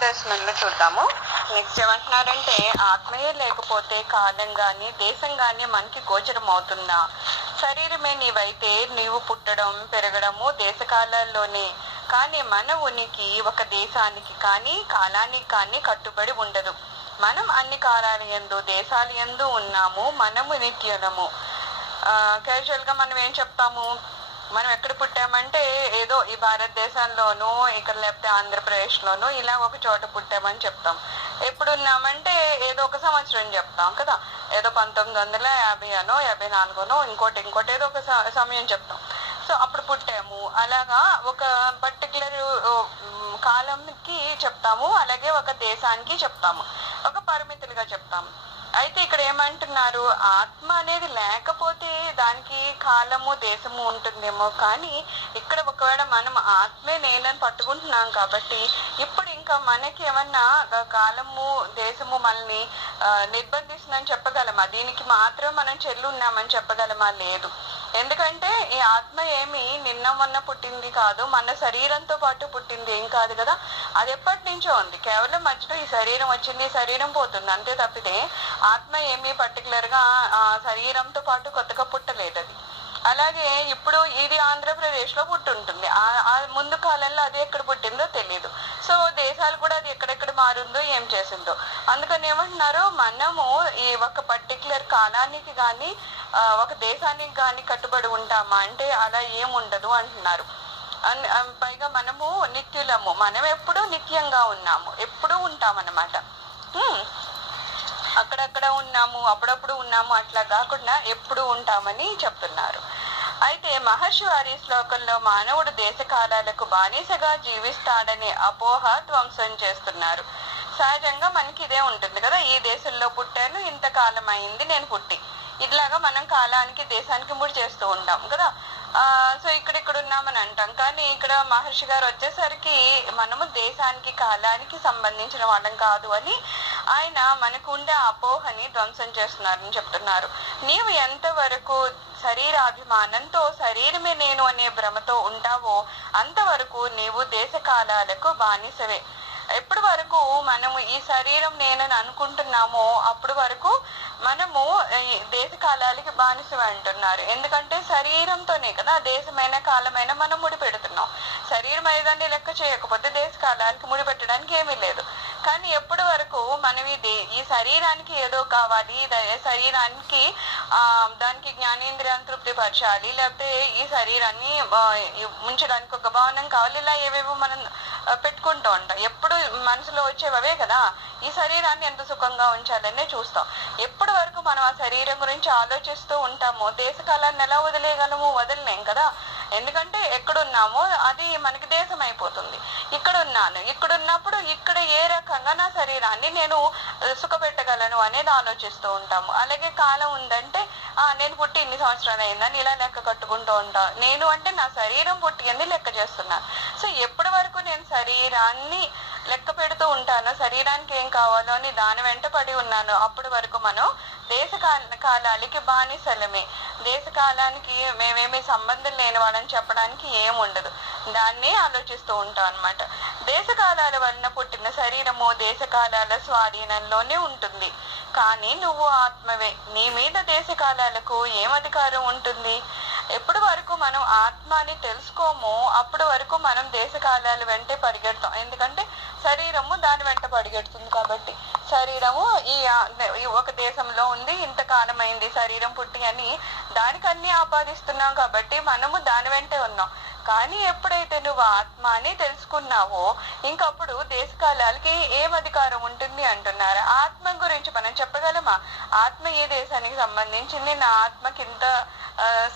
దశమంలో చూద్దాము. నెక్స్ట్ ఏమంటున్నారంటే, ఆత్మయే లేకపోతే కాలం గాని దేశం గాని మనకి గోచరం అవుతుందా? శరీరమే నీవైతే నీవు పుట్టడం పెరగడము దేశకాలాల్లోనే, కానీ మన ఉనికి ఒక దేశానికి కానీ కాలానికి కానీ కట్టుబడి ఉండదు. మనం అన్ని కాలాల యందు దేశాల యందు ఉన్నాము. మనము నిత్యులము. క్యాజువల్ గా మనం ఏం చెప్తాము, మనం ఎక్కడ పుట్టామంటే ఏదో ఈ భారతదేశంలోనూ ఇక్కడ లేకపోతే ఆంధ్రప్రదేశ్లోనూ ఇలా ఒక చోట పుట్టామని చెప్తాం. ఎప్పుడున్నామంటే ఏదో ఒక సంవత్సరం చెప్తాం కదా, ఏదో 1950 54 ఇంకోటి ఏదో ఒక సమయం చెప్తాం. సో అప్పుడు పుట్టాము, అలాగా ఒక పర్టికులర్ కాలంకి చెప్తాము, అలాగే ఒక దేశానికి చెప్తాము, ఒక పరిమితులుగా చెప్తాము. అయితే ఇక్కడ ఏమంటున్నారు, ఆత్మ అనేది లేకపోతే దానికి కాలము దేశము ఉంటుందేమో, కానీ ఇక్కడ ఒకవేళ మనం ఆత్మే నేనని పట్టుకుంటున్నాం కాబట్టి ఇప్పుడు ఇంకా మనకి ఏమన్నా కాలము దేశము మనల్ని నిర్బంధిస్తుందని చెప్పగలమా? దీనికి మాత్రం మనం చెల్లి ఉన్నామని చెప్పగలమా? లేదు. ఎందుకంటే ఈ ఆత్మ ఏమి నిన్న మొన్న పుట్టింది కాదు, మన శరీరంతో పాటు పుట్టింది ఏం కాదు కదా. అది ఎప్పటి నుంచో ఉంది, కేవలం మధ్యలో ఈ శరీరం వచ్చింది, ఈ శరీరం పోతుంది అంతే తప్పితే ఆత్మ ఏమి పర్టికులర్ గా శరీరంతో పాటు కొత్తగా పుట్టలేదు. అది అలాగే ఇప్పుడు ఇది ఆంధ్రప్రదేశ్ లో పుట్టుంటుంది, ముందు కాలంలో అది ఎక్కడ పుట్టిందో తెలియదు. సో దేశాలు కూడా అది ఎక్కడెక్కడ మారిందో ఏం చేసిందో. అందుకని ఏమంటున్నారు, మనము ఈ ఒక పర్టికులర్ కాలానికి కానీ ఒక దేశానికి కానీ కట్టుబడి ఉంటామా అంటే అలా ఏముండదు అంటున్నారు. పైగా మనము నిత్యులము, మనం ఎప్పుడూ నిత్యంగా ఉన్నాము, ఎప్పుడూ ఉంటామన్నమాట. అక్కడక్కడ ఉన్నాము, అప్పుడప్పుడు ఉన్నాము, అట్లా కాకుండా ఎప్పుడు ఉంటామని చెప్తున్నారు. అయితే మహర్షి వారి శ్లోకంలో మానవుడు దేశకాలాలకు బానిసగా జీవిస్తాడనే అపోహ ధ్వంసం చేస్తున్నారు. సహజంగా మనకి ఇదే ఉంటుంది కదా, ఈ దేశంలో పుట్టాను, ఇంతకాలం అయింది నేను పుట్టి, ఇట్లాగా మనం కాలానికి దేశానికి ముడి చేస్తూ ఉంటాం కదా. సో ఇక్కడ ఉన్నామని అంటాం, కానీ ఇక్కడ మహర్షి గారు వచ్చేసరికి మనము దేశానికి కాలానికి సంబంధించిన వాళ్ళం కాదు అని ఆయన మనకు ఉండే అపోహని ధ్వంసం చేస్తున్నారని చెప్తున్నారు. నీవు ఎంతవరకు శరీరాభిమానంతో శరీరమే నేను అనే భ్రమతో ఉంటావో అంతవరకు నీవు దేశ కాలాలకు బానిసవే. ఎప్పటి వరకు మనము ఈ శరీరం నేనని అనుకుంటున్నామో అప్పటి వరకు మనము దేశ కాలాలకి బానిస అంటున్నారు. ఎందుకంటే శరీరంతోనే కదా దేశమైన కాలమైన మనం ముడి పెడుతున్నాం. శరీరం అయ్యేదాన్ని లెక్క చేయకపోతే దేశ కాలాలకి ముడి పెట్టడానికి ఏమీ లేదు. కానీ ఎప్పటి వరకు మనం ఈ శరీరానికి ఏదో కావాలి, శరీరానికి దానికి జ్ఞానేంద్రియాన్ని తృప్తిపరచాలి, లేకపోతే ఈ శరీరాన్ని ఉంచడానికి ఒక భవనం కావాలి, ఇలా ఏవేవో మనం పెట్టుకుంటూ ఉంటాం. ఎప్పుడు మనసులో వచ్చేవే కదా, ఈ శరీరాన్ని ఎంత సుఖంగా ఉంచాలనే చూస్తాం. ఎప్పటి వరకు మనం ఆ శరీరం గురించి ఆలోచిస్తూ ఉంటామో దేశకాలాన్ని ఎలా వదిలేయగలము? వదలలేం కదా. ఎందుకంటే ఎక్కడున్నామో అది మనకి దేశం అయిపోతుంది. ఇక్కడున్నప్పుడు ఇక్కడ ఏ రకంగా నా శరీరాన్ని నేను సుఖపెట్టగలను అనేది ఆలోచిస్తూ ఉంటాము. అలాగే కాలం ఉందంటే నేను పుట్టి ఇన్ని సంవత్సరాలు అయిందని ఇలా లెక్క కట్టుకుంటూ ఉంటాను. నేను అంటే నా శరీరం పుట్టింది లెక్క చేస్తున్నాను. సో ఎప్పటి వరకు నేను శరీరాన్ని లెక్క పెడుతూ ఉంటాను, శరీరానికి ఏం కావాలో అని దాని వెంట పడి ఉన్నాను, అప్పటి వరకు మనం కాలాలకి బానిసలమే. దేశకాలానికి మేమేమి సంబంధం లేని వాళ్ళని చెప్పడానికి ఏముండదు, దాన్ని ఆలోచిస్తూ ఉంటాం అన్నమాట. దేశకాలాల వలన పుట్టిన శరీరము దేశకాలాల స్వాధీనంలోనే ఉంటుంది, కానీ నువ్వు ఆత్మవే. నీ మీద దేశకాలాలకు ఏం అధికారం ఉంటుంది? ఎప్పటి వరకు మనం ఆత్మని తెలుసుకోమో అప్పటి వరకు మనం దేశకాలాల వెంటే పరిగెడతాం. ఎందుకంటే శరీరము దాని వెంట పరిగెడుతుంది కాబట్టి. శరీరము ఈ ఒక దేశంలో ఉంది, ఇంతకాలం అయింది శరీరం పుట్టి అని దానికి అన్ని ఆపాదిస్తున్నాం కాబట్టి మనము దాని వెంటే ఉన్నాం. కానీ ఎప్పుడైతే నువ్వు ఆత్మ అని తెలుసుకున్నావో ఇంకప్పుడు దేశకాలాలకి ఏం అధికారం ఉంటుంది అంటున్నారు. ఆత్మ గురించి మనం చెప్పగలమా? ఆత్మ ఏ దేశానికి సంబంధించింది, నా ఆత్మకి ఇంత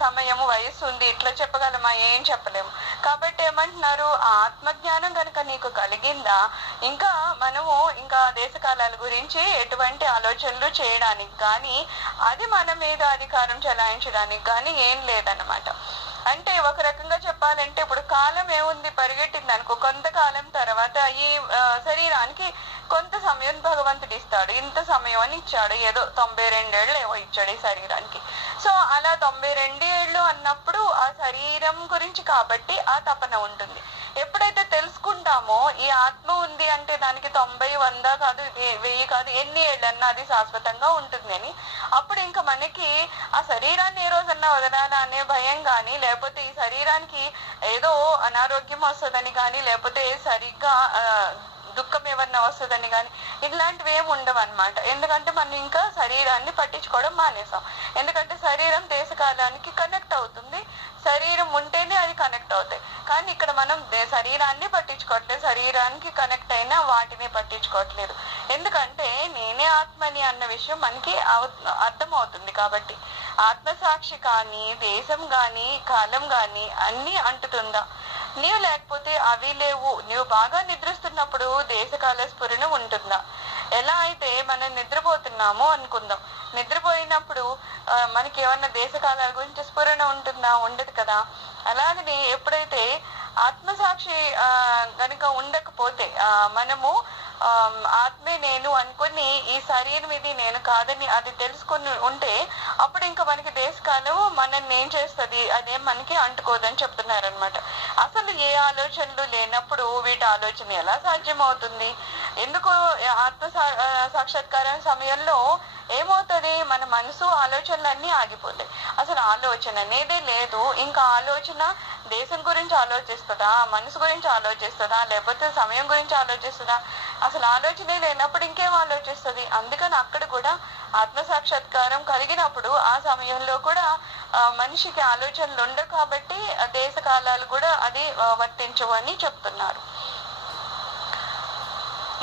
సమయము వయస్సు ఉంది, ఇట్లా చెప్పగలమా? ఏం చెప్పలేము. కాబట్టి ఏమంటున్నారు, ఆత్మజ్ఞానం కనుక నీకు కలిగిందా ఇంకా మనము ఇంకా దేశకాలాల గురించి ఎటువంటి ఆలోచనలు చేయడానికి కానీ అది మన మీద అధికారం చెలాయించడానికి కానీ ఏం లేదన్నమాట. అంటే ఒక రకంగా చెప్పాలంటే ఇప్పుడు కాలం ఏముంది, పరిగెట్టింది అనుకో, కొంతకాలం తర్వాత ఈ శరీరానికి కొంత సమయం భగవంతుడు ఇస్తాడు. ఇంత సమయం అని ఇచ్చాడు, ఏదో 92 ఏళ్ళు ఏవో ఇచ్చాడు ఈ శరీరానికి. సో అలా 92 ఏళ్ళు అన్నప్పుడు ఆ శరీరం గురించి కాబట్టి ఆ తపన ఉంటుంది. ఎప్పుడైతే తెలుసుకుంటామో ఈ ఆత్మ ఉంది అంటే దానికి 90, 100 కాదు, 1000 కాదు, ఎన్ని ఏళ్ళన్నా అది శాశ్వతంగా ఉంటుంది అని. అప్పుడు ఇంకా మనకి ఆ శరీరాన్ని ఏ రోజన్నా వదలాలా అనే భయం కానీ, లేకపోతే ఈ శరీరానికి ఏదో అనారోగ్యం వస్తుందని కానీ, లేకపోతే సరిగ్గా దుఃఖం ఏమన్నా వస్తుందని కానీ ఇట్లాంటివి ఏమి ఉండవు అనమాట. ఎందుకంటే మనం ఇంకా శరీరాన్ని పట్టించుకోవడం మానేసాం. ఎందుకంటే శరీరం దేశకాలానికి కనెక్ట్ అవుతుంది, శరీరం ఉంటేనే అది కనెక్ట్ అవుతాయి. కానీ ఇక్కడ మనం శరీరాన్ని పట్టించుకోవట్లేదు, శరీరానికి కనెక్ట్ అయిన వాటిని పట్టించుకోవట్లేదు. ఎందుకంటే నేనే ఆత్మని అన్న విషయం మనకి అర్థం అవుతుంది. కాబట్టి ఆత్మసాక్షి కానీ, దేశం కానీ, కాలం కానీ అన్ని అంటుతుందా? నీవు లేకపోతే అవి లేవు. నీవు బాగా నిద్రిస్తున్నప్పుడు దేశకాల స్ఫురణ ఉంటుందా? ఎలా అయితే మనం నిద్రపోతున్నామో అనుకుందాం, నిద్రపోయినప్పుడు మనకి ఏమన్నా దేశకాలాల గురించి స్ఫురణ ఉంటుందా? ఉండదు కదా. అలాగని ఎప్పుడైతే ఆత్మసాక్షి గనుక ఉండకపోతే మనము ఆత్మే నేను అనుకుని ఈ శరీరం ఇది నేను కాదని అది తెలుసుకుని ఉంటే అప్పుడు ఇంకా మనకి దేశకాలం మనల్ని ఏం చేస్తుంది, అదేం మనకి అంటుకోదని చెప్తున్నారనమాట. అసలు ఏ ఆలోచనలు లేనప్పుడు వీటి ఆలోచన ఎలా సాధ్యం అవుతుంది? ఎందుకు ఆత్మ సాక్షాత్కారం సమయంలో ఏమవుతుంది, మన మనసు ఆలోచనలన్నీ ఆగిపోతాయి. అసలు ఆలోచన అనేదే లేదు. ఇంకా ఆలోచన దేశం గురించి ఆలోచిస్తుందా, మనసు గురించి ఆలోచిస్తుందా, లేకపోతే సమయం గురించి ఆలోచిస్తుందా? అసలు ఆలోచనే లేనప్పుడు ఇంకేం ఆలోచిస్తుంది? అందుకని అక్కడ కూడా ఆత్మ సాక్షాత్కారం కలిగినప్పుడు ఆ సమయంలో కూడా మనిషికి ఆలోచనలు ఉండవు. కాబట్టి దేశ కాలాలు కూడా అది వర్తించవు అని చెప్తున్నారు.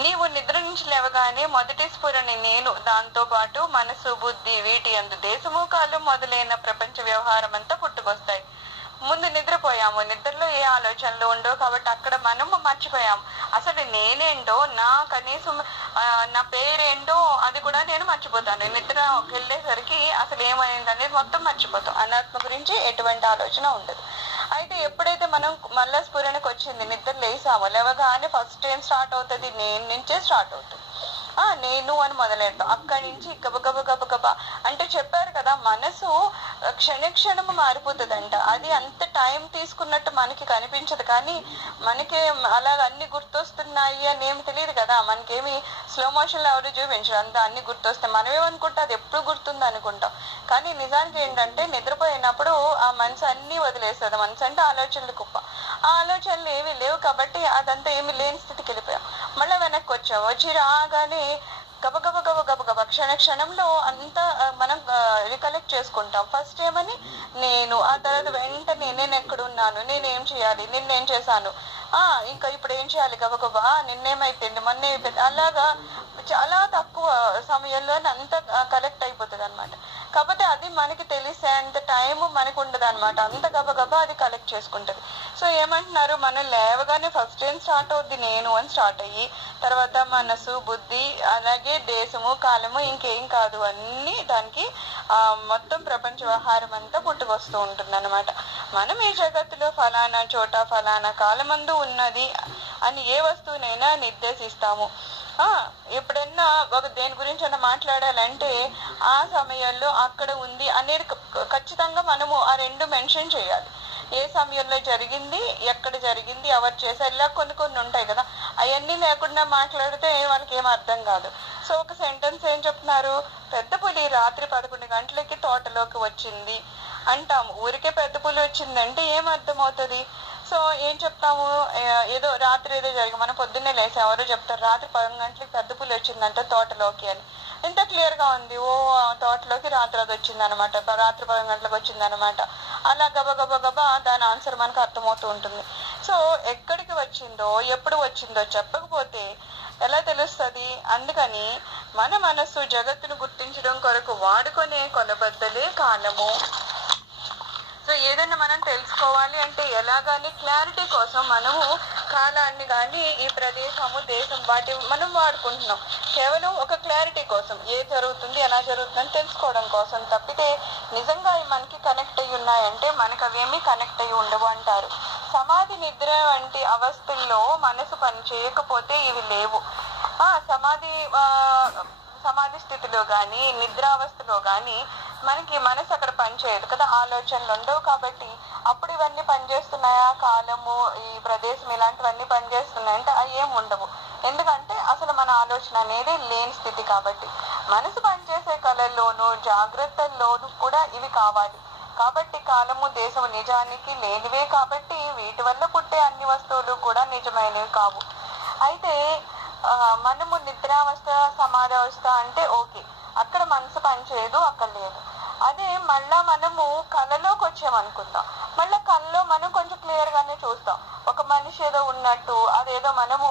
నీవు నిద్ర నుంచి లేవగానే మొదటి స్ఫురణ నేను, దాంతో పాటు మనసు, బుద్ధి, వీటి యందు దేశము, కాలం మొదలైన ప్రపంచ వ్యవహారం అంతా పుట్టుకొస్తాయి. ముందు నిద్రపోయాము, నిద్రలో ఏ ఆలోచనలు ఉండవు కాబట్టి అక్కడ మనము మర్చిపోయాము. అసలు నేనేంటో, నా కనీసం నా పేరేంటో అది కూడా నేను మర్చిపోతాను. నిద్రకి వెళ్ళేసరికి అసలు ఏమైంది అనేది మొత్తం మర్చిపోతాం. అనాత్మ గురించి ఎటువంటి ఆలోచన ఉండదు. అయితే ఎప్పుడైతే మనం మళ్ళా స్ఫురణకు వచ్చింది, నిద్ర లేసాము, లేవగానే ఫస్ట్ టైం స్టార్ట్ అవుతుంది, నేను నుంచే స్టార్ట్ అవుతుంది. నేను అని మొదలెడతాం. అక్కడి నుంచి గబగబ అంటే చెప్పారు కదా, మనసు క్షణము మారిపోతుందంట. అది అంత టైం తీసుకున్నట్టు మనకి కనిపించదు, కానీ మనకి అలాగ అన్ని గుర్తొస్తున్నాయి అని ఏమి తెలియదు కదా. మనకేమి స్లో మోషన్ లో ఎవరు చూపించరు, అంతా అన్ని గుర్తొస్తాయి. మనం ఏమనుకుంటాం అది ఎప్పుడు గుర్తుంది అనుకుంటాం, కానీ నిజానికి ఏంటంటే నిద్రపోయినప్పుడు ఆ మనసు అన్ని వదిలేస్తుంది. మనసు అంటే ఆలోచనలు కుప్ప. ఆ ఆలోచనలు ఏమి లేవు కాబట్టి అదంతా ఏమి లేని స్థితికి వెళ్ళిపోయాం. మళ్ళీ వెనక్కి వచ్చాం, వచ్చి రాగానే గబగబ క్షణంలో అంతా మనం రికలెక్ట్ చేసుకుంటాం. ఫస్ట్ ఏమని నేను, ఆ తర్వాత వెంటనే నేను ఎక్కడున్నాను, నేనేం చేయాలి, నిన్నేం చేశాను, ఇంకా ఇప్పుడు ఏం చేయాలి, గబగబా నిన్నేమైపోయింది, మొన్న అయిపోయింది, అలాగా చాలా తక్కువ సమయంలో అంతా కలెక్ట్ అయిపోతుంది అనమాట. కాకపోతే అది మనకి తెలిసేంత టైం మనకు ఉండదు అనమాట. అంత గబగబా అది కలెక్ట్ చేసుకుంటది. సో ఏమంటున్నారు, మనం లేవగానే ఫస్ట్ ఏం స్టార్ట్ అవుద్ది, నేను అని స్టార్ట్ అయ్యి తర్వాత మనసు, బుద్ధి, అలాగే దేశము, కాలము, ఇంకేం కాదు అన్ని దానికి మొత్తం ప్రపంచ వ్యవహారం అంతా పుట్టుకొస్తూ ఉంటుంది అనమాట. మనం ఈ జగత్తులో ఫలానా చోట ఫలానా కాలమందు ఉన్నది అని ఏ వస్తువునైనా నిర్దేశిస్తాము. ఎప్పుడన్నా ఒక దేని గురించి అన్న మాట్లాడాలంటే ఆ సమయంలో అక్కడ ఉంది అనేది ఖచ్చితంగా మనము ఆ రెండు మెన్షన్ చేయాలి. ఏ సమయంలో జరిగింది, ఎక్కడ జరిగింది, ఎవరు చేశారు, ఇలా కొన్ని ఉంటాయి కదా. అవన్నీ లేకుండా మాట్లాడితే వాళ్ళకి ఏం అర్థం కాదు. సో ఒక సెంటెన్స్ ఏం చెప్తున్నారు, పెద్ద పులి రాత్రి 11 గంటలకి తోటలోకి వచ్చింది అంటాము. ఊరికే పెద్ద పులి వచ్చిందంటే ఏం అర్థం అవుతుంది? సో ఏం చెప్తాము, ఏదో రాత్రి ఏదో జరిగి మనం పొద్దున్నే లేసి ఎవరో చెప్తారు రాత్రి 11 గంటలకి పెద్ద పులి వచ్చిందంటే తోటలోకి అని. ఎంత క్లియర్ గా ఉంది, తోటలోకి రాత్రి అది వచ్చింది అనమాట, రాత్రి 11 గంటలకు వచ్చింది అనమాట. అలా గబా దాని ఆన్సర్ మనకు అర్థమవుతూ ఉంటుంది. సో ఎక్కడికి వచ్చిందో, ఎప్పుడు వచ్చిందో చెప్పకపోతే ఎలా తెలుస్తుంది? అందుకని మన మనస్సు జగత్తును గుర్తించడం కొరకు వాడుకునే కొలబద్దలే కాలము. సో ఏదైనా మనం తెలుసుకోవాలి అంటే ఎలాగాని క్లారిటీ కోసం మనము కాలాన్ని కానీ ఈ ప్రదేశము, దేశం వాటి మనం వాడుకుంటున్నాం కేవలం ఒక క్లారిటీ కోసం. ఏ జరుగుతుంది, ఎలా జరుగుతుందని తెలుసుకోవడం కోసం తప్పితే నిజంగా మనకి కనెక్ట్ అయ్యి ఉన్నాయంటే మనకు అవేమీ కనెక్ట్ అయ్యి ఉండవు అంటారు. సమాధి, నిద్ర వంటి అవస్థల్లో మనసు పని చేయకపోతే ఇవి లేవు. సమాధి స్థితిలో కానీ నిద్రావస్థలో కానీ మనకి మనసు అక్కడ పనిచేయదు కదా, ఆలోచనలు ఉండవు. కాబట్టి అప్పుడు ఇవన్నీ పనిచేస్తున్నాయా, కాలము, ఈ ప్రదేశం ఇలాంటివన్నీ పనిచేస్తున్నాయంటే అవి ఏమి ఉండవు. ఎందుకంటే ఆలోచన అనేది లేని స్థితి. కాబట్టి మనసు పనిచేసే కళల్లోనూ జాగ్రత్తల్లోనూ కూడా ఇవి కావాలి. కాబట్టి కాలము దేశము నిజానికి లేనివే, కాబట్టి వీటి వల్ల పుట్టే అన్ని వస్తువులు కూడా నిజమైనవి కావు. అయితే మనము నిద్రావస్థ సమాధావస్థ అంటే ఓకే, అక్కడ మనసు పనిచేయదు, అక్కడ లేదు. అదే మళ్ళా మనము కళలోకి వచ్చామనుకుందాం, మళ్ళీ కళలో మనం కొంచెం క్లియర్ గానే చూస్తాం. ఒక మనిషి ఏదో ఉన్నట్టు, అదేదో మనము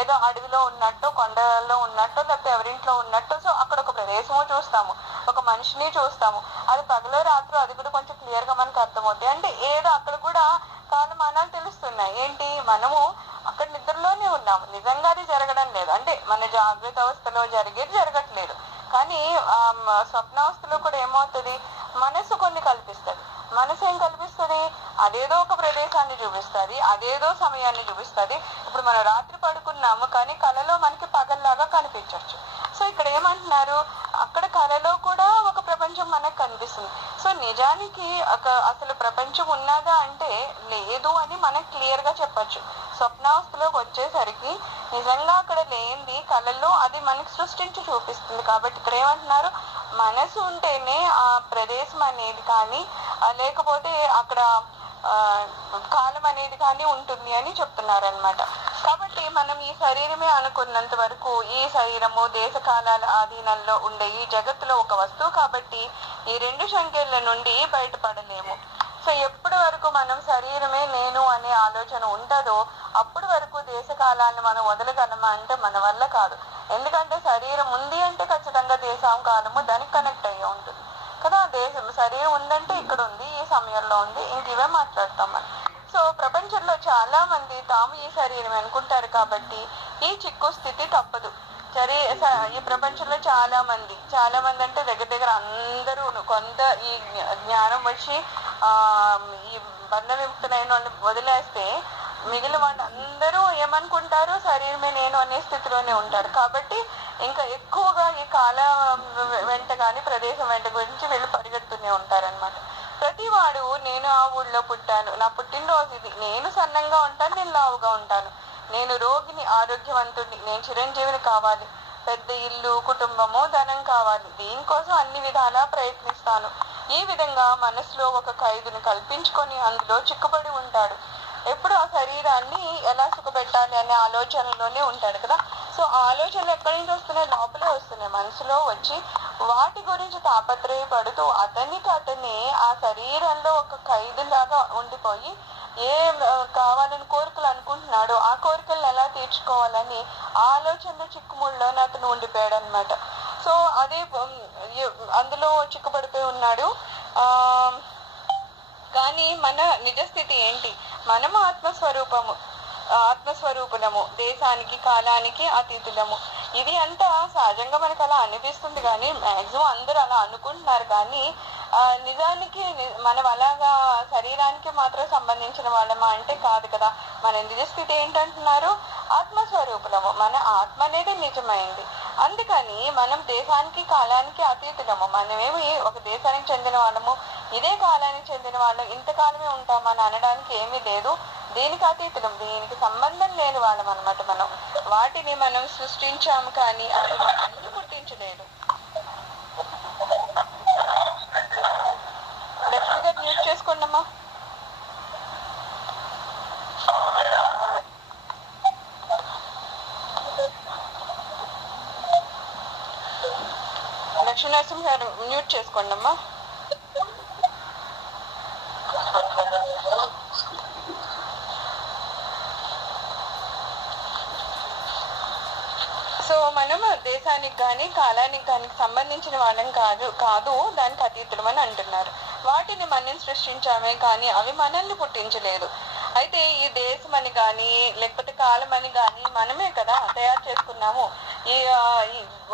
ఏదో అడవిలో ఉన్నట్టు, కొండలలో ఉన్నట్టు, లేకపోతే ఎవరింట్లో ఉన్నట్టు. సో అక్కడ ఒక ప్రదేశము చూస్తాము, ఒక మనిషిని చూస్తాము. అది పగలో రాత్రి అది కూడా కొంచెం క్లియర్ గా మనకు అర్థమవుతాయి. అంటే ఏదో అక్కడ కూడా కాలమానాలు తెలుస్తున్నాయి. ఏంటి, మనము అక్కడ నిద్రలోనే ఉన్నాము, నిజంగా అది జరగడం లేదు. అంటే మన జాగ్రత్త అవస్థలో జరిగేది జరగట్లేదు. కానీ స్వప్నావస్థలో కూడా ఏమవుతుంది, మనసు కొన్ని కల్పిస్తుంది. మనసు ఏం కల్పిస్తుంది, అదేదో ఒక ప్రదేశాన్ని చూపిస్తుంది, అదేదో సమయాన్ని చూపిస్తుంది. ఇప్పుడు మనం రాత్రి పడుకున్నాము, కానీ కళలో మనకి పగల్లాగా కనిపించవచ్చు. సో ఇక్కడ ఏమంటున్నారు, అక్కడ కళలో కూడా ఒక ప్రపంచం మనకు కనిపిస్తుంది. సో నిజానికి అసలు ప్రపంచం ఉన్నదా అంటే లేదు అని మనం క్లియర్ గా చెప్పచ్చు. స్వప్నావస్థలోకి వచ్చేసరికి నిజంగా అక్కడ లేనిది కళల్లో అది మనకి సృష్టించి చూపిస్తుంది. కాబట్టి ఇక్కడ ఏమంటున్నారు, మనసు ఉంటేనే ఆ ప్రదేశం అనేది కానీ లేకపోతే అక్కడ కాలం అనేది కానీ ఉంటుంది అని చెప్తున్నారు అనమాట. కాబట్టి మనం ఈ శరీరమే అనుకున్నంత వరకు ఈ శరీరము దేశ కాలాల ఆధీనంలో ఉండే ఈ జగత్తులో ఒక వస్తువు. కాబట్టి ఈ రెండు సంఖ్యల నుండి బయటపడలేము. సో ఎప్పటి వరకు మనం శరీరమే నేను అనే ఆలోచన ఉంటుందో అప్పటి వరకు దేశ కాలాన్ని మనం వదలగలమా అంటే మన వల్ల కాదు. ఎందుకంటే శరీరం ఉంది అంటే ఖచ్చితంగా దేశం కాలము దానికి కనెక్ట్ అయ్యి ఉంటుంది కదా. దేశం శరీరం ఉందంటే ఇక్కడ ఉంది, ఈ సమయంలో ఉంది, ఇంక ఇవే మాట్లాడతాం మనం. సో ప్రపంచంలో చాలా మంది తాము ఈ శరీరం అనుకుంటారు. కాబట్టి ఈ చిక్కు స్థితి తప్పదు. ఈ ప్రపంచంలో చాలా మంది అంటే దగ్గర అందరూ కొంత ఈ జ్ఞానం వచ్చి ఈ బంధ విముక్తులైన వాళ్ళని వదిలేస్తే మిగిలిన వాళ్ళు అందరూ ఏమనుకుంటారు, శరీరమే నేను అనే స్థితిలోనే ఉంటారు. కాబట్టి ఇంకా ఎక్కువగా ఈ కాల వెంట కానీ ప్రదేశం వెంట గురించి వీళ్ళు పరిగెడుతూనే ఉంటారనమాట. ప్రతి వాడు నేను ఆ ఊళ్ళో పుట్టాను, నా పుట్టినరోజు ఇది, నేను సన్నంగా ఉంటాను, నేను లావుగా ఉంటాను, నేను రోగిని ఆరోగ్యవంతుడిని, నేను చిరంజీవిని కావాలి, పెద్ద ఇల్లు కుటుంబము ధనం కావాలి, దీనికోసం అన్ని విధాలా ప్రయత్నిస్తాను. ఈ విధంగా మనసులో ఒక ఖైదుని కల్పించుకొని అందులో చిక్కుబడి ఉంటాడు. ఎప్పుడు ఆ శరీరాన్ని ఎలా సుఖపెట్టాలి అనే ఆలోచనలోనే ఉంటాడు కదా. సో ఆ ఆలోచనలు ఎక్కడి నుంచి వస్తున్నాయి, లోపలే వస్తున్నాయి, మనసులో వచ్చి వాటి గురించి తాపత్రయపడుతూ అతన్ని ఆ శరీరంలో ఒక ఖైదులాగా ఉండిపోయి ఏం కావాలని కోరికలు అనుకుంటున్నాడు, ఆ కోరికలను ఎలా తీర్చుకోవాలని ఆలోచనలు చిక్కుముళ్ళలోనే అతను ఉండిపోయాడు అనమాట. సో అదే అందులో చిక్కుపడిపోయి ఉన్నాడు. కానీ మన నిజస్థితి ఏంటి, మనము ఆత్మస్వరూపులము, దేశానికి కాలానికి అతీతులము. ఇది అంతా సహజంగా మనకు అలా అనిపిస్తుంది, కానీ మ్యాక్సిమం అందరూ అలా అనుకుంటున్నారు. కానీ నిజానికి మనం అలాగా శరీరానికి మాత్రం సంబంధించిన వాళ్ళమా అంటే కాదు కదా. మన నిజస్థితి ఏంటంటున్నారు, ఆత్మస్వరూపులము, మన ఆత్మ అనేది నిజమైంది. అందుకని మనం దేశానికి కాలానికి అతీతులము. మనమేమి ఒక దేశానికి చెందిన వాళ్ళము, ఇదే కాలానికి చెందిన వాళ్ళం, ఇంతకాలమే ఉంటామని అనడానికి ఏమీ లేదు. దీనికి అతీతులం, దీనికి సంబంధం లేని వాళ్ళం అనమాట. మనం వాటిని మనం సృష్టించాము, కానీ అది మనల్ని పుట్టించలేదు. లక్ష్మి గారు మ్యూట్ చేసుకోండమ్మా. లక్ష్మీ నరసింహ గారు మ్యూట్ చేసుకోండమ్మా. సో మనం దేశానికి కానీ కాలానికి కానీ సంబంధించిన వాళ్ళం కాదు దానికి అతీతులం అని అంటున్నారు. వాటిని మనం సృష్టించామే, కానీ అవి మనల్ని పుట్టించలేదు. అయితే ఈ దేశం అని కానీ లేకపోతే కాలం అని కానీ మనమే కదా తయారు చేసుకున్నాము. ఈ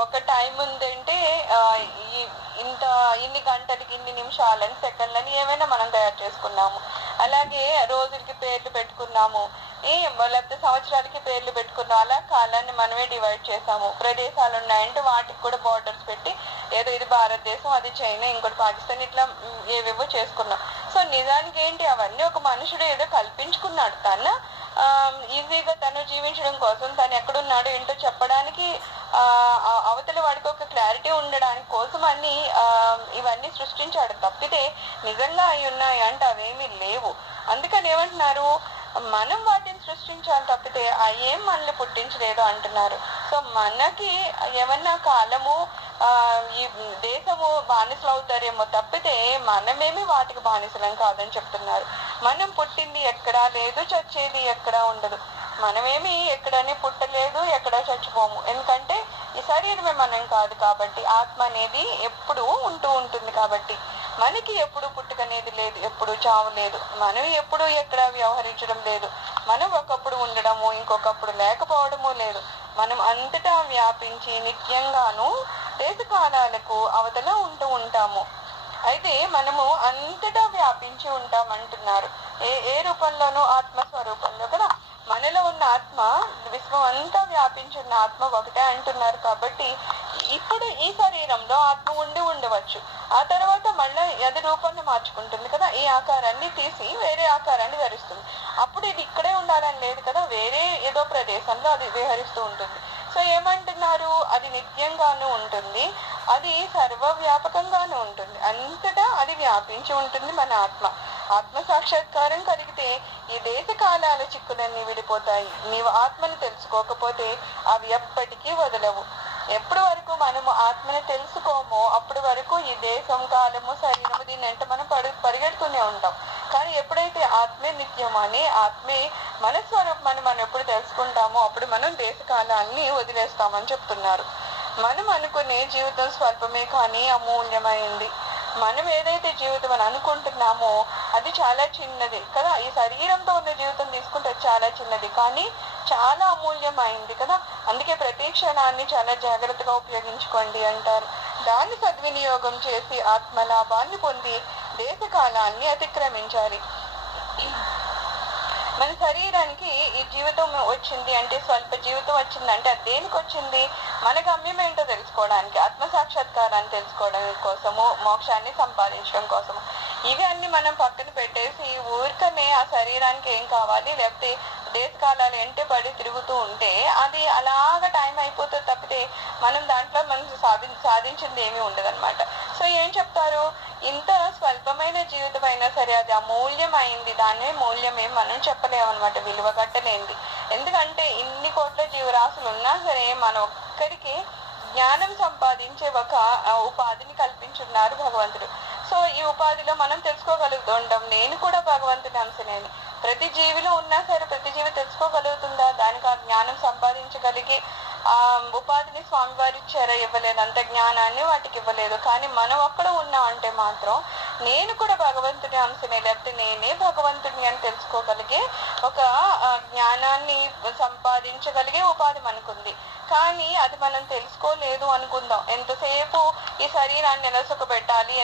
ఒక టైం ఉందంటే ఇన్ని గంటలకి ఇన్ని నిమిషాలని సెకండ్లని ఏమైనా మనం తయారు చేసుకున్నాము. అలాగే రోజులకి పేర్లు పెట్టుకున్నాము, లేకపోతే సంవత్సరాలకి పేర్లు పెట్టుకున్నాం. అలా కాలాన్ని మనమే డివైడ్ చేసాము. ప్రదేశాలు ఉన్నాయంటే వాటికి కూడా బార్డర్స్ పెట్టి ఏదో ఇది భారతదేశం, అది చైనా, ఇంకోటి పాకిస్తాన్, ఇట్లా ఏవేవో చేసుకున్నాం. సో నిజానికి ఏంటి, అవన్నీ ఒక మనుషుడు ఏదో కల్పించుకున్నాడు. ఈజీగా తను జీవించడం కోసం తను ఎక్కడున్నాడో ఏంటో చెప్పడానికి అవతల వాడికి ఒక క్లారిటీ ఉండడానికి కోసం అన్ని ఇవన్నీ సృష్టించాడు తప్పితే నిజంగా అవి ఉన్నాయి అంటే అవేమీ లేవు. అందుకని ఏమంటున్నారు, మనం వాటిని సృష్టించాలి తప్పితే ఏం మనల్ని పుట్టించలేదు అంటున్నారు. సో మనకి ఏమన్నా కాలము ఈ దేశము బానిసలు అవుతారేమో తప్పితే మనమేమి వాటికి బానిసలం కాదని చెప్తున్నారు. మనం పుట్టింది ఎక్కడా లేదు, చచ్చేది ఎక్కడా ఉండదు. మనమేమి ఎక్కడని పుట్టలేదు, ఎక్కడా చచ్చిపోము. ఎందుకంటే ఈ శరీరమే మనం కాదు కాబట్టి, ఆత్మ అనేది ఎప్పుడు ఉంటూ ఉంటుంది కాబట్టి మనకి ఎప్పుడు పుట్టుకనేది లేదు, ఎప్పుడు చావు లేదు. మనం ఎప్పుడు ఎక్కడ వ్యవహరించడం లేదు. మనం ఒకప్పుడు ఉండడము ఇంకొకప్పుడు లేకపోవడము లేదు. మనం అంతటా వ్యాపించి నిత్యంగాను దేశకాలాలకు అవతల ఉంటూ ఉంటాము. అయితే మనము అంతటా వ్యాపించి ఉంటామంటున్నారు. ఏ రూపంలోనూ ఆత్మస్వరూపంలో కదా. మనలో ఉన్న ఆత్మ విశ్వం అంతా వ్యాపించిన ఆత్మ ఒకటే అంటున్నారు. కాబట్టి ఇప్పుడు ఈ శరీరంలో ఆత్మ ఉండవచ్చు, ఆ తర్వాత మళ్ళీ అది రూపాన్ని మార్చుకుంటుంది కదా, ఈ ఆకారాన్ని తీసి వేరే ఆకారాన్ని ధరిస్తుంది. అప్పుడు ఇది ఇక్కడే ఉండాలని లేదు కదా, వేరే ఏదో ప్రదేశంలో అది విహరిస్తూ ఉంటుంది. సో ఏమంటున్నారు, అది నిత్యంగానూ ఉంటుంది, అది సర్వవ్యాపకంగానూ ఉంటుంది, అంతటా అది వ్యాపించి ఉంటుంది మన ఆత్మ. ఆత్మ సాక్షాత్కారం కలిగితే ఈ దేశ కాలాల చిక్కులన్నీ విడిపోతాయి. నీవు ఆత్మను తెలుసుకోకపోతే అవి ఎప్పటికీ వదలవు. ఎప్పటి వరకు మనము ఆత్మని తెలుసుకోమో అప్పటి వరకు ఈ దేశం, కాలము, శరీరము దీని అంటే మనం పరిగెడుతూనే ఉంటాం. కానీ ఎప్పుడైతే ఆత్మే నిత్యం అని, ఆత్మే మన స్వరూపమని మనం ఎప్పుడు తెలుసుకుంటామో అప్పుడు మనం దేశ కాలాన్ని వదిలేస్తామని చెప్తున్నారు. మనం అనుకునే జీవితం స్వల్పమే కానీ అమూల్యమైంది. మనం ఏదైతే జీవితం అని అనుకుంటున్నామో అది చాలా చిన్నది కదా. ఈ శరీరంతో ఉన్న జీవితం తీసుకుంటే చాలా చిన్నది కానీ చాలా అమూల్యమైంది కదా. అందుకే ప్రతి క్షణాన్ని చాలా జాగ్రత్తగా ఉపయోగించుకోండి అంటారు. దాన్ని సద్వినియోగం చేసి ఆత్మలాభాన్ని పొంది దేశకాలాన్ని అతిక్రమించాలి. మన శరీరానికి ఈ జీవితం వచ్చింది అంటే, స్వల్ప జీవితం వచ్చిందంటే అది దేనికి వచ్చింది? మన గమ్యం ఏంటో తెలుసుకోవడానికి, ఆత్మ సాక్షాత్కారాన్ని తెలుసుకోవడం కోసము, మోక్షాన్ని సంపాదించడం కోసము. ఇవి అన్ని మనం పక్కన పెట్టేసి ఊరికనే ఆ శరీరానికి ఏం కావాలి లేకపోతే దేశకాలాలు ఎంటే పడి తిరుగుతూ ఉంటే అది అలాగా టైం అయిపోతుంది తప్పితే మనం దాంట్లో మనం సాధించింది ఏమీ ఉండదన్నమాట. సో ఏం చెప్తారు, ఇంత స్వల్పమైన జీవితం అయినా సరే అది అమూల్యమైంది, దాని మూల్యమే మనం చెప్పలేమన్నమాట, విలువ కట్టలేంది. ఎందుకంటే ఇన్ని కోట్ల జీవరాశులు ఉన్నా సరే మన ఒక్కడికి జ్ఞానం సంపాదించే ఒక ఉపాధిని కల్పించున్నారు భగవంతుడు. సో ఈ ఉపాధిలో మనం తెలుసుకోగలుగుతూ ఉంటాం, నేను కూడా భగవంతుని అంశనేని. ప్రతి జీవిలో ఉన్నా సరే ప్రతి జీవి తెలుసుకోగలుగుతుందా? దానికి ఆ జ్ఞానం సంపాదించగలిగే ఆ ఉపాధిని స్వామివారి ఇచ్చారా? ఇవ్వలేదు. అంత జ్ఞానాన్ని వాటికి ఇవ్వలేదు. కానీ మనం ఒక్కడ ఉన్నాం అంటే మాత్రం నేను కూడా భగవంతుని అంశనే లేకపోతే నేనే భగవంతుని అని తెలుసుకోగలిగే ఒక జ్ఞానాన్ని సంపాదించగలిగే ఉపాధి మనకుంది. కానీ అది మనం తెలుసుకోలేదు అనుకుందాం. ఎంతసేపు ఈ శరీరాన్ని ఎలా సుఖపెట్టాలి,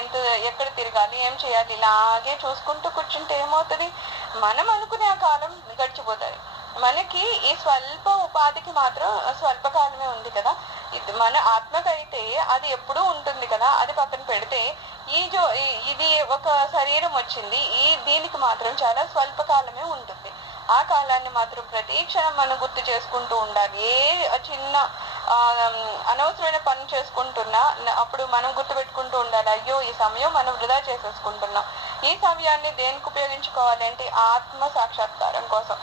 ఎక్కడ తిరగాలి, ఏం చేయాలి, ఇలాగే చూసుకుంటూ కూర్చుంటే ఏమవుతుంది? మనం అనుకునే ఆ కాలం గడిచిపోతుంది. మనకి ఈ స్వల్ప ఉపాధికి మాత్రం స్వల్పకాలమే ఉంది కదా. మన ఆత్మకైతే అది ఎప్పుడూ ఉంటుంది కదా. అది పక్కన పెడితే ఇది ఒక శరీరం వచ్చింది, దీనికి మాత్రం చాలా స్వల్పకాలమే ఉంటుంది. ఆ కాలాన్ని మాత్రం ప్రతి క్షణం మనం గుర్తు చేసుకుంటూ ఉండాలి. ఏ చిన్న అనవసరమైన పని చేసుకుంటున్నా అప్పుడు మనం గుర్తుపెట్టుకుంటూ ఉండాలి, అయ్యో ఈ సమయం మనం వృధా చేసేసుకుంటున్నాం. ఈ సమయాన్ని దేనికి ఉపయోగించుకోవాలి అంటే ఆత్మ సాక్షాత్కారం కోసం,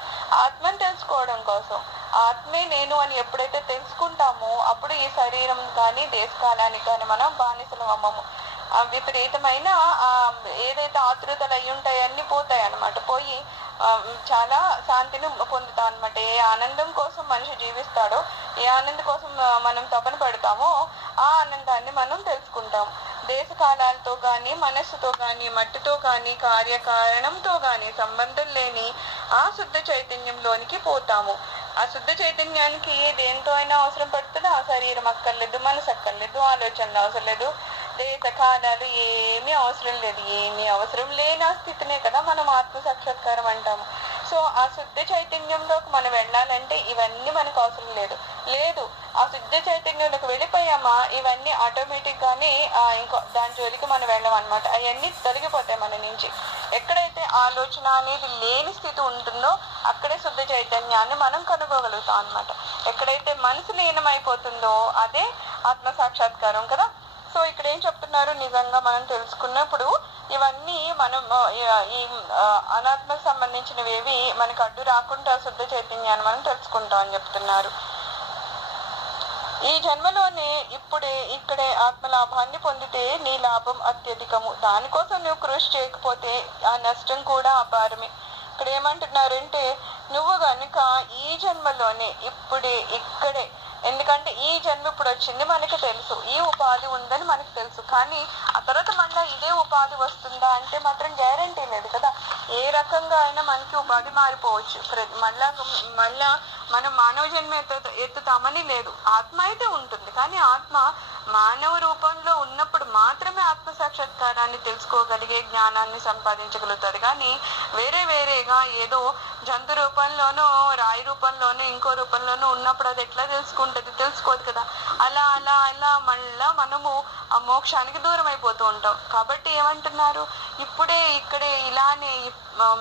ఆత్మను తెలుసుకోవడం కోసం. ఆత్మే నేను అని ఎప్పుడైతే తెలుసుకుంటామో అప్పుడు ఈ శరీరం కానీ దేశకాలానికి కానీ మనం బానిసలు అమ్మము. విపరీతమైన ఏదైతే ఆతృతలు అయి ఉంటాయో అన్ని పోతాయి అన్నమాట. పోయి చాలా శాంతిని పొందుతాం అనమాట. ఏ ఆనందం కోసం మనిషి జీవిస్తాడో, ఏ ఆనందం కోసం మనం తపన పడతామో ఆ ఆనందాన్ని మనం తెలుసుకుంటాం. దేశకాలాలతో కానీ, మనస్సుతో కానీ, మట్టితో కానీ, కార్యకారణంతో కానీ సంబంధం లేని ఆ శుద్ధ చైతన్యంలోనికి పోతాము. ఆ శుద్ధ చైతన్యానికి దేంతో అయినా అవసరం పడుతుందా? ఆ శరీరం అక్కర్లేదు, మనసు అక్కర్లేదు, ఆలోచనలు అవసరం లేదు, దేశ కాలాలు ఏమీ అవసరం లేదు. ఏమీ అవసరం లేని ఆ స్థితినే కదా మనం ఆత్మ సాక్షాత్కారం అంటాము. సో ఆ శుద్ధ చైతన్యంలోకి మనం వెళ్ళాలంటే ఇవన్నీ మనకు అవసరం లేదు. ఆ శుద్ధ చైతన్యంలోకి వెళ్ళిపోయామా ఇవన్నీ ఆటోమేటిక్ గానే ఇంకో దాని జోలికి మనం వెళ్ళం అనమాట. అవన్నీ తొలగిపోతాయి మన నుంచి. ఎక్కడైతే ఆలోచన అనేది లేని స్థితి ఉంటుందో అక్కడే శుద్ధ చైతన్యాన్ని మనం కనుగోగలుగుతాం అనమాట. ఎక్కడైతే మనసు లీనమైపోతుందో అదే ఆత్మ సాక్షాత్కారం కదా. సో ఇక్కడ ఏం చెప్తున్నారు, నిజంగా మనం తెలుసుకున్నప్పుడు ఇవన్నీ మనం ఈ అనాత్మకు సంబంధించినవి మనకు అడ్డు రాకుండా శుద్ధ చైతన్యాన్ని మనం తెలుసుకుంటాం అని చెప్తున్నారు. ఈ జన్మలోనే ఇక్కడే ఆత్మలాభాన్ని పొందితే నీ లాభం అత్యధికము. దానికోసం నువ్వు కృషి చేయకపోతే ఆ నష్టం కూడా అపారమే. ఇక్కడ ఏమంటున్నారంటే నువ్వు గనుక ఈ జన్మలోనే ఇక్కడే, ఎందుకంటే ఈ జన్మ ఇప్పుడు వచ్చింది మనకి తెలుసు, ఈ ఉపాధి ఉందని మనకు తెలుసు, కానీ ఆ తర్వాత మళ్ళీ ఇదే ఉపాధి వస్తుందా అంటే మాత్రం గ్యారంటీ లేదు కదా. ఏ రకంగా అయినా మనకి ఉపాధి మారిపోవచ్చు. మళ్ళా మనం మానవ జన్మ ఎత్తుతామని లేదు. ఆత్మ అయితే ఉంటుంది, కానీ ఆత్మ మానవ రూపంలో ఉన్నప్పుడు మాత్రమే ఆత్మ సాక్షాత్కారాన్ని తెలుసుకోగలిగే జ్ఞానాన్ని సంపాదించగలుగుతుంది. కానీ వేరేగా ఏదో జంతు రూపంలోనో రాయి రూపంలోనో ఇంకో రూపంలోనో ఉన్నప్పుడు అది ఎట్లా తెలుసుకోదు కదా. అలా మళ్ళా మనము ఆ మోక్షానికి దూరం అయిపోతూ ఉంటాం. కాబట్టి ఏమంటున్నారు, ఇక్కడే ఇలానే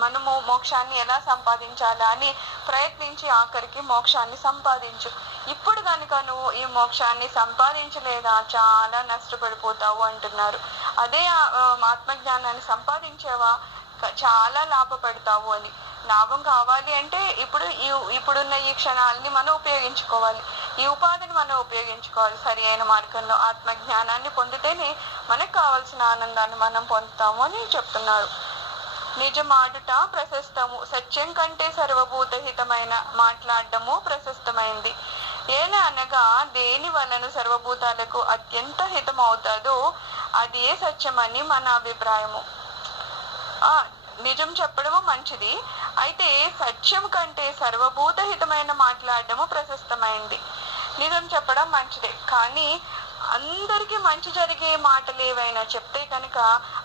మనము మోక్షాన్ని ఎలా సంపాదించాలా అని ప్రయత్నించి ఆఖరికి మోక్షాన్ని సంపాదించు. ఇప్పుడు కనుక నువ్వు ఈ మోక్షాన్ని సంపాదించలేదా చాలా నష్టపడిపోతావు అంటున్నారు. అదే ఆత్మజ్ఞానాన్ని సంపాదించేవా చాలా లాభపడతావు అని. లాభం కావాలి అంటే ఇప్పుడున్న ఈ క్షణాలని మనం ఉపయోగించుకోవాలి, ఈ ఉపాధిని మనం ఉపయోగించుకోవాలి సరి అయిన మార్గంలో. ఆత్మజ్ఞానాన్ని పొందితేనే మనకు కావాల్సిన ఆనందాన్ని మనం పొందుతాము అని చెప్తున్నారు. నిజమాడుట ప్రశస్తము, సత్యం కంటే సర్వభూతహితమైన మాట్లాడటము ప్రశస్తమైంది. ఏలా అనగా దేని వలన సర్వభూతాలకు అత్యంత హితం అవుతుందో అదే సత్యమని మన అభిప్రాయము. నిజం చెప్పడము మంచిది, అయితే సత్యం కంటే సర్వభూత హితమైన మాట్లాడటము ప్రశస్తమైంది. నిజం చెప్పడం మంచిదే, కానీ అందరికీ మంచి జరిగే మాటలు ఏవైనా చెప్తే కనుక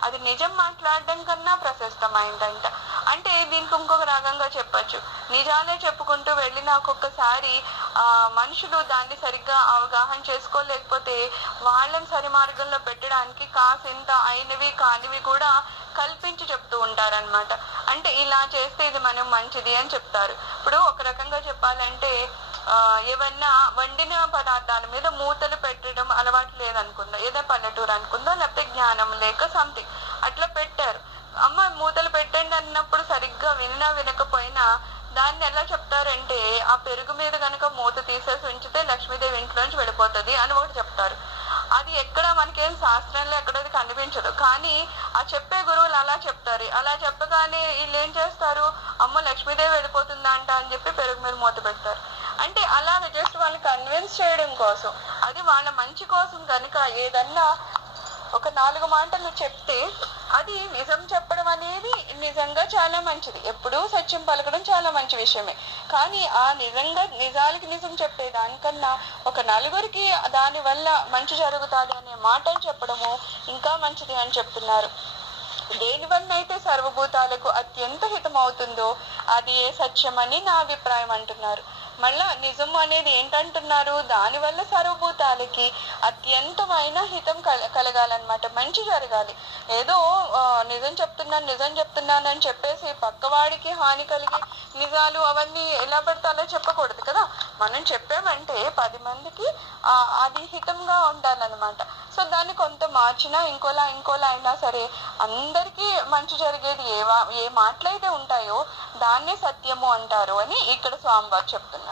అది నిజం మాట్లాడడం కన్నా ప్రశస్తమైందంట. అంటే దీనికి ఇంకొక రకంగా చెప్పచ్చు, నిజాలే చెప్పుకుంటూ వెళ్ళిన ఒక్కొక్కసారి మనుషులు దాన్ని సరిగ్గా అవగాహన చేసుకోలేకపోతే వాళ్ళని సరి మార్గంలో పెట్టడానికి కాసింత అయినవి కానివి కూడా కల్పించి చెప్తూ ఉంటారనమాట. అంటే ఇలా చేస్తే ఇది మనం మంచిది అని చెప్తారు. ఇప్పుడు ఒక రకంగా చెప్పాలంటే ఏవన్నా వండిన పదార్థాల మీద మూతలు పెట్టడం అలవాటు లేదనుకుందా, ఏదో పల్లెటూరు అనుకుందా, లేకపోతే జ్ఞానం లేక సంథింగ్ అట్లా పెట్టారు. అమ్మ మూతలు పెట్టండి అన్నప్పుడు సరిగ్గా వినకపోయినా దాన్ని ఎలా చెప్తారంటే ఆ పెరుగు మీద కనుక మూత తీసేసి ఉంచితే లక్ష్మీదేవి ఇంట్లోంచి వెళ్ళిపోతుంది అని ఒకటి చెప్తారు. అది ఎక్కడ మనకేం శాస్త్రంలో ఎక్కడది కనిపించదు, కానీ ఆ చెప్పే గురువులు అలా చెప్తారు. అలా చెప్పగానే వీళ్ళు ఏం చేస్తారు, అమ్మ లక్ష్మీదేవి వెళ్ళిపోతుందా అంట అని చెప్పి పెరుగు మీద మూత పెడతారు. అంటే అలాగే జస్ట్ వాళ్ళని కన్విన్స్ చేయడం కోసం, అది వాళ్ళ మంచి కోసం కనుక ఏదన్నా ఒక 4 మాటలు చెప్తే అది నిజం చెప్పడం అనేది నిజంగా చాలా మంచిది. ఎప్పుడూ సత్యం పలకడం చాలా మంచి విషయమే, కానీ ఆ నిజాలకి నిజం చెప్పే దానికన్నా ఒక నలుగురికి దాని వల్ల మంచి జరుగుతుంది అనే మాటలు చెప్పడము ఇంకా మంచిది అని చెప్తున్నారు. దేనివల్ల అయితే సర్వభూతాలకు అత్యంత హితం అవుతుందో అది ఏ సత్యం అని నా అభిప్రాయం అంటున్నారు. మళ్ళా నిజం అనేది ఏంటంటున్నారు, దానివల్ల సర్వభూతాలకి అత్యంతమైన హితం కలగాలన్నమాట, మంచి జరగాలి. ఏదో నిజం చెప్తున్నాను అని చెప్పేసి పక్కవాడికి హాని కలిగే నిజాలు అవన్నీ ఎలా పడితే అలా చెప్పకూడదు కదా. మనం చెప్పామంటే 10 మందికి అది హితంగా ఉండాలన్నమాట. సో దాన్ని కొంత మార్చినా ఇంకోలా అయినా సరే అందరికీ మంచి జరిగేది ఏ మాటలైతే ఉంటాయో దాన్నే సత్యము అంటారు అని ఇక్కడ స్వామివారు చెప్తున్నారు.